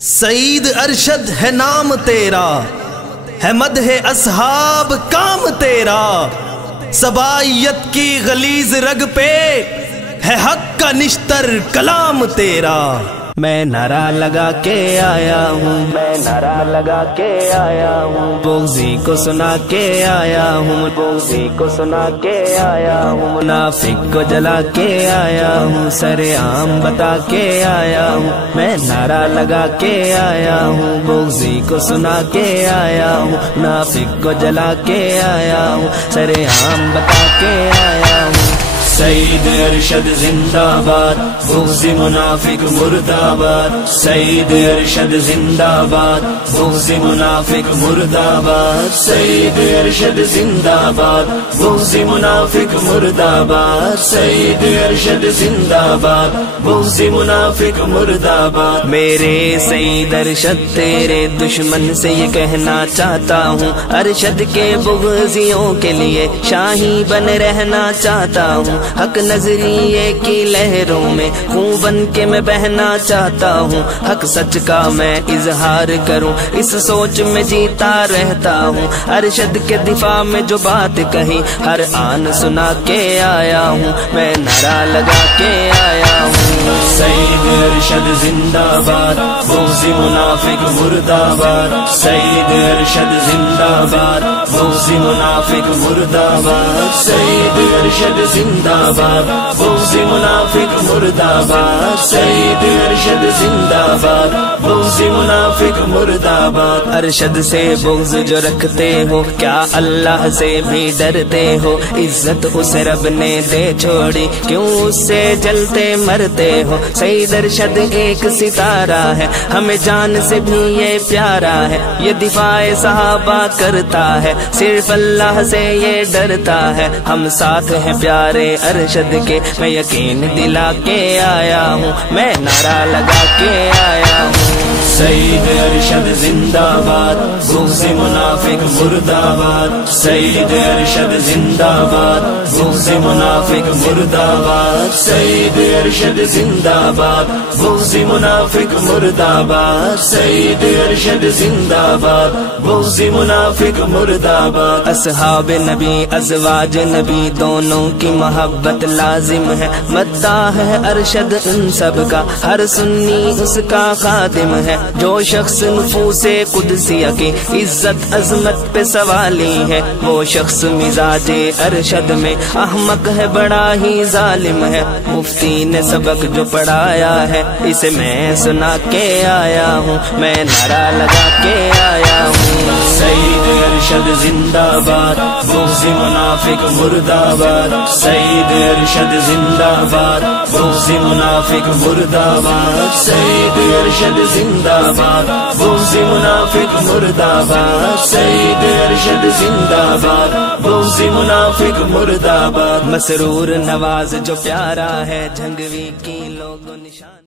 سعید ارشد ہے نام تیرا، ہے مدح اصحاب کام تیرا، سبائیت کی غلیظ رگ پہ ہے حق کا نشتر کلام تیرا۔ میں نعرہ لگا کے آیا ہوں، میں نعرہ لگا کے آیا ہوں، بغضی کو سنا کے آیا ہوں، بغضی کو سنا کے آیا ہوں، منافق کو جلا کے آیا ہوں، سر عام بتا کے آیا ہوں۔ میں نعرہ لگا کے آیا ہوں، بغضی کو سنا کے آیا ہوں، منافق کو جلا کے آیا ہوں، سر عام بتا کے آیا ہوں۔ سعید ارشد زندہ باد، بغض منافق مرد آباد، سعید ارشد زندہ باد، بغض منافق مرد آباد، سعید ارشد زندہ باد، بغض منافق مرد آباد، سعید ارشد زندہ باد، بغض منافق مرد آباد۔ میرے سعید ارشد تیرے دشمن سے یہ کہنا چاہتا ہوں، ارشد کے بغضیوں کے لیے شاہی بن رہنا چاہتا ہوں، حق نظریے کی لہروں میں خون بن کے میں بہنا چاہتا ہوں، حق سچ کا میں اظہار کروں اس سوچ میں جیتا رہتا ہوں، ارشد کے دفاع میں جو بات کہی ہر آن سنا کے آیا ہوں، میں نعرہ لگا کے آیا ہوں۔ سعید ارشد زندہ باد، بغض منافق مرد آباد، سعید ارشد زندہ باد، بغض منافق مرد آباد، سعید ارشد زندہ باد، بغض منافق مرد آباد، سعید ارشد زندہ باد، بغض منافق مرد آباد۔ ارشد سے بغض جو رکھتے ہو کیا اللہ سے بھی ڈرتے ہو، عزت اس رب نے دے چھوڑی کیوں اس سے جلتے مرتے ہو، سعید ارشد ایک ستارہ ہے ہمیں جان سے بھی یہ پیارا ہے، یہ دفاع صحابہ کرتا ہے صرف اللہ سے یہ ڈرتا ہے، ہم ساتھ ہیں پیارے ارشد کے میں یقین دلا کے آیا ہوں، میں نعرہ لگا کے آیا ہوں۔ سعید ارشد زندہ باد، بغض منافق مرد آباد، سعید ارشد زندہ باد، بغض منافق مرد آباد، سعید ارشد زندہ باد، بغض منافق مرد آباد، سعید ارشد زندہ باد، بغض منافق مرد آباد۔ اصحاب نبی ازواج نبی دونوں کی محبت لازم ہے، مداح ہے ارشد ان سب کا، ہر سنی اس کا خادم ہے، جو شخص نفوس قدسیہ کی عزت عظمت پہ سوالی ہے، وہ شخص مزاج ارشد میں احمق ہے بڑا ہی ظالم ہے، مفتی نے سبق جو پڑھایا ہے اسے میں سنا کے آیا ہوں، میں نعرہ لگا کے آیا ہوں۔ سعید ارشد زندہ باد، بغض منافق مرد آباد، سعید ارشد زندہ باد، بغض منافق مرد آباد، سعید ارشد زندہ باد، بغض منافق مرد آباد، سعید ارشد زندہ باد، بغض منافق مرد آباد۔ مسرور نواز جو پیارا ہے جھنگوی کی لوگوں نشان